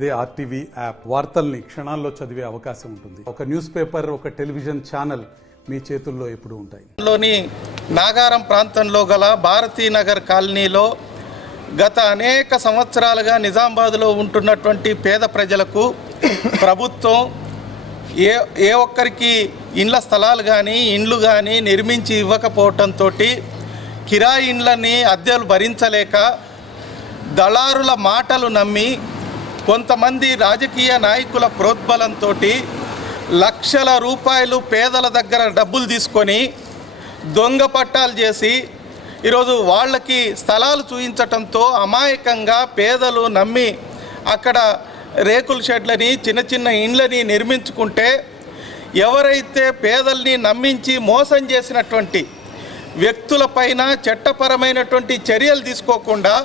ఇదే RTV app వార్తల్ని క్షణాల్లో చదివే అవకాశం ఉంటుంది. ఒక న్యూస్ పేపర్, ఒక టెలివిజన్ ఛానల్ మీ చేతుల్లో ఎప్పుడూ ఉంటాయి. లోని నాగారం ప్రాంతంలో గల భారతీనగర్ కాలనీలో గత అనేక సంవత్సరాలుగా నిజామాబాద్లో ఉంటున్నటువంటి పేద ప్రజలకు ప్రభుత్వం ఏ ఒక్కరికి ఇండ్ల స్థలాలు కానీ ఇండ్లు కానీ నిర్మించి ఇవ్వకపోవటంతో కిరాయి ఇండ్లని అద్దెలు భరించలేక దళారుల మాటలు నమ్మి కొంతమంది రాజకీయ నాయకుల ప్రోద్బలంతో లక్షల రూపాయలు పేదల దగ్గర డబ్బులు తీసుకొని దొంగ పట్టాలు చేసి ఈరోజు వాళ్ళకి స్థలాలు చూపించటంతో అమాయకంగా పేదలు నమ్మి అక్కడ రేకుల షెడ్లని చిన్న చిన్న ఇండ్లని నిర్మించుకుంటే ఎవరైతే పేదల్ని నమ్మించి మోసం చేసినటువంటి వ్యక్తులపైన చట్టపరమైనటువంటి చర్యలు తీసుకోకుండా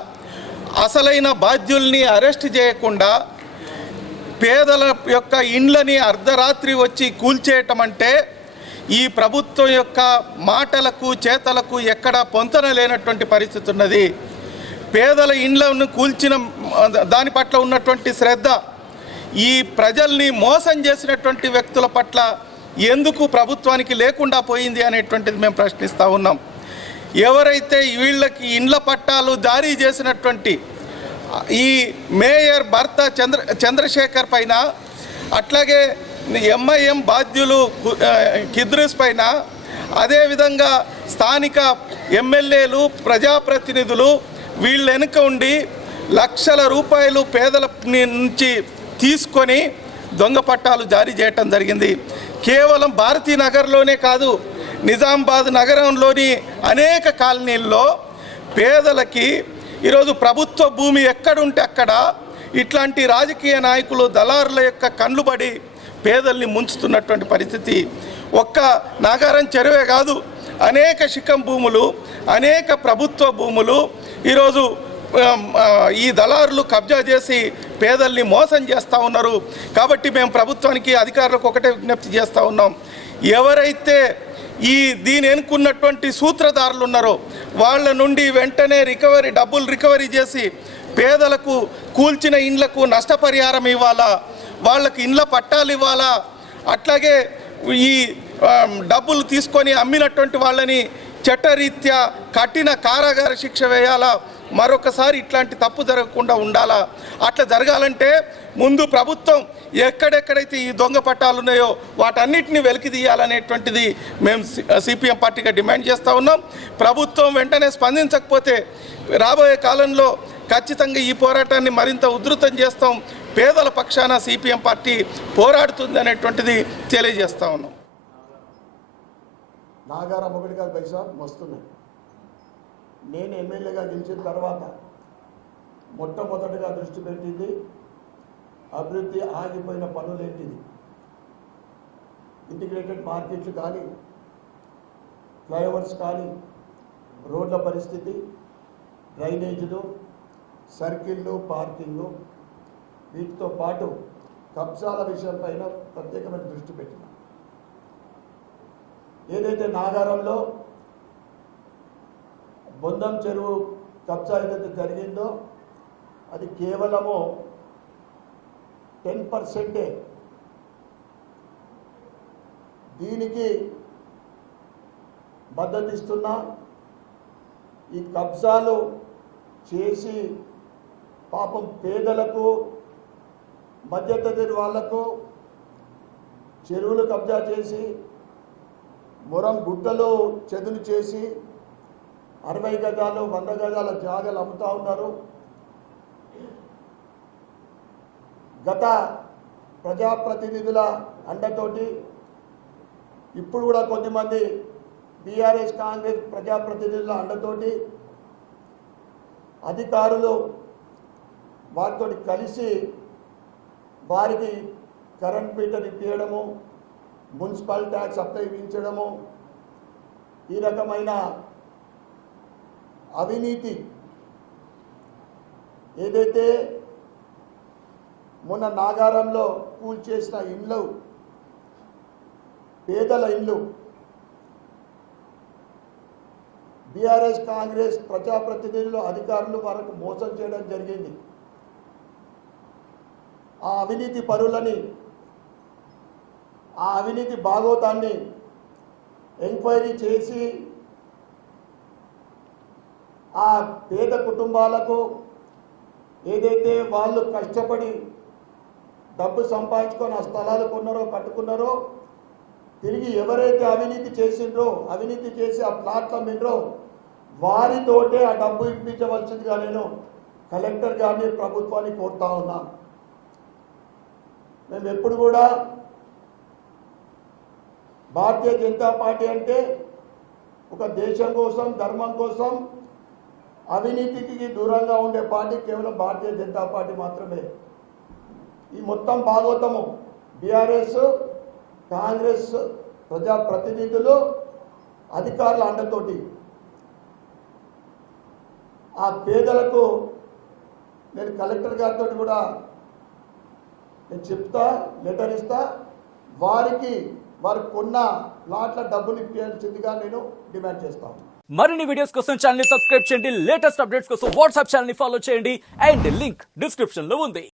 అసలైన బాధ్యుల్ని అరెస్ట్ చేయకుండా పేదల యొక్క ఇండ్లని అర్ధరాత్రి వచ్చి కూల్చేయటం అంటే ఈ ప్రభుత్వం యొక్క మాటలకు చేతలకు ఎక్కడ పొంతన లేనటువంటి పరిస్థితి ఉన్నది. పేదల ఇండ్లను కూల్చిన దాని పట్ల ఉన్నటువంటి శ్రద్ధ ఈ ప్రజల్ని మోసం చేసినటువంటి వ్యక్తుల పట్ల ఎందుకు ప్రభుత్వానికి లేకుండా పోయింది అనేటువంటిది మేము ప్రశ్నిస్తూ ఉన్నాం. ఎవరైతే వీళ్ళకి ఇండ్ల పట్టాలు జారీ చేసినటువంటి ఈ మేయర్ భర్త చంద్రశేఖర్ పైన, అట్లాగే ఎంఐఎం బాధ్యులు కిద్రిస్ పైన, అదేవిధంగా స్థానిక ఎమ్మెల్యేలు ప్రజాప్రతినిధులు వీళ్ళ వెనుక ఉండి లక్షల రూపాయలు పేదల నుంచి తీసుకొని దొంగ పట్టాలు జారీ చేయటం జరిగింది. కేవలం భారతీనగర్లోనే కాదు, నిజామాబాద్ నగరంలోని అనేక కాలనీల్లో పేదలకి ఈరోజు ప్రభుత్వ భూమి ఎక్కడుంటే అక్కడ ఇట్లాంటి రాజకీయ నాయకులు దళారుల యొక్క కన్నుబడి పేదల్ని ముంచుతున్నటువంటి పరిస్థితి. ఒక్క నాగారం చెరువే కాదు, అనేక శిఖం భూములు, అనేక ప్రభుత్వ భూములు ఈరోజు ఈ దళారులు కబ్జా చేసి పేదల్ని మోసం చేస్తూ ఉన్నారు. కాబట్టి మేము ప్రభుత్వానికి, అధికారులకు ఒకటే విజ్ఞప్తి చేస్తూ ఉన్నాం, ఎవరైతే దీని ఎన్నుకున్నటువంటి సూత్రధారులు ఉన్నారో వాళ్ళ నుండి వెంటనే డబ్బులు రికవరీ చేసి పేదలకు కూల్చిన ఇండ్లకు నష్టపరిహారం ఇవ్వాలా, వాళ్ళకి ఇండ్ల పట్టాలు ఇవ్వాలా, అట్లాగే ఈ డబ్బులు తీసుకొని అమ్మినటువంటి వాళ్ళని చట్టరీత్యా కఠిన కారాగార శిక్ష వేయాలా, మరొకసారి ఇట్లాంటి తప్పు జరగకుండా ఉండాలా. అట్లా జరగాలంటే ముందు ప్రభుత్వం ఎక్కడెక్కడైతే ఈ దొంగ పట్టాలు ఉన్నాయో వాటన్నిటిని వెలికి తీయాలనేటువంటిది మేము సిపిఎం పార్టీగా డిమాండ్ చేస్తూ ఉన్నాం. ప్రభుత్వం వెంటనే స్పందించకపోతే రాబోయే కాలంలో ఖచ్చితంగా ఈ పోరాటాన్ని మరింత ఉధృతం చేస్తాం. పేదల పక్షాన సిపిఎం పార్టీ పోరాడుతుంది అనేటువంటిది తెలియజేస్తూ ఉన్నాం. నాగారం ఒకటి కాదు పైసా వస్తున్నాయి. నేను ఎమ్మెల్యేగా గెలిచిన తర్వాత మొట్టమొదటిగా దృష్టి పెట్టింది అభివృద్ధి ఆగిపోయిన పనులేంటిది. ఇంటిగ్రేటెడ్ మార్కెట్లు కానీ, ఫ్లైఓవర్స్ కానీ, రోడ్ల పరిస్థితి, డ్రైనేజీలు, సర్కిళ్ళు, పార్కింగ్లు, వీటితో పాటు కబ్జాల విషయంపైన ప్రత్యేకమైన దృష్టి పెట్టిన. ఏదైతే నాగారంలో బొందం చెరువు కబ్జా ఏదైతే జరిగిందో అది కేవలము 10%. దీనికి మద్దతు ఇస్తున్నా. ఈ కబ్జాలు చేసి పాపం పేదలకు, మధ్యతరగతి వాళ్లకు చెరువులు కబ్జా చేసి, మొరం గుట్టలు చెదులు చేసి 60 గజాలు 100 గజాల జాగాలు అమ్ముతూ ఉన్నారు. గత ప్రజాప్రతినిధుల అండతోటి ఇప్పుడు కూడా కొద్దిమంది బీఆర్ఎస్ కాంగ్రెస్ ప్రజాప్రతినిధుల అండతోటి అధికారులు వారితో కలిసి వారికి కరెంట్ మీటర్ ఇప్పించడము, మున్సిపల్ ట్యాక్స్ సప్లై ఇప్పించడము, ఈ రకమైన అవినీతి ఏదైతే మొన్న నాగారంలో కూల్చేసిన ఇండ్లు, పేదల ఇండ్లు, బీఆర్ఎస్ కాంగ్రెస్ ప్రజాప్రతినిధులు అధికారులు వారికి మోసం చేయడం జరిగింది. ఆ అవినీతి పరులని, ఆ అవినీతి భాగోతాన్ని ఎంక్వైరీ చేసి ఆ పేద కుటుంబాలకు ఏదైతే వాళ్ళు కష్టపడి డబ్బు సంపాదించుకొని ఆ స్థలాలు కొన్నారో కట్టుకున్నారో తిరిగి ఎవరైతే అవినీతి చేసిండ్రో, అవినీతి చేసి ఆ ప్లాట్లు అమ్మిండ్రో వారితోటే ఆ డబ్బు ఇప్పించవలసిందిగా నేను కలెక్టర్ గారిని ప్రభుత్వాన్ని కోరుతా ఉన్నా. మేము ఎప్పుడు కూడా భారతీయ జనతా పార్టీ అంటే ఒక దేశం కోసం, ధర్మం కోసం, అవినీతికి దూరంగా ఉండే పార్టీ కేవలం భారతీయ జనతా పార్టీ మాత్రమే. ఈ మొత్తం భాగవతము బీఆర్ఎస్, కాంగ్రెస్ ప్రజాప్రతినిధులు, అధికారుల అండతోటి ఆ పేదలకు నేను కలెక్టర్ గారితో కూడా నేను చెప్తా, లెటర్ ఇస్తా, వారికి వారు కొన్న ప్లాట్ల డబ్బులు ఇప్పించాల్సిందిగా నేను డిమాండ్ చేస్తాను. మరిన్ని వీడియోస్ కోసం ఛానల్ ని సబ్స్క్రైబ్ చేయండి, లేటెస్ట్ అప్డేట్స్ కోసం వాట్సాప్ ఛానల్ ని ఫాలో చేయండి అండ్ లింక్ డిస్క్రిప్షన్ లో ఉంది.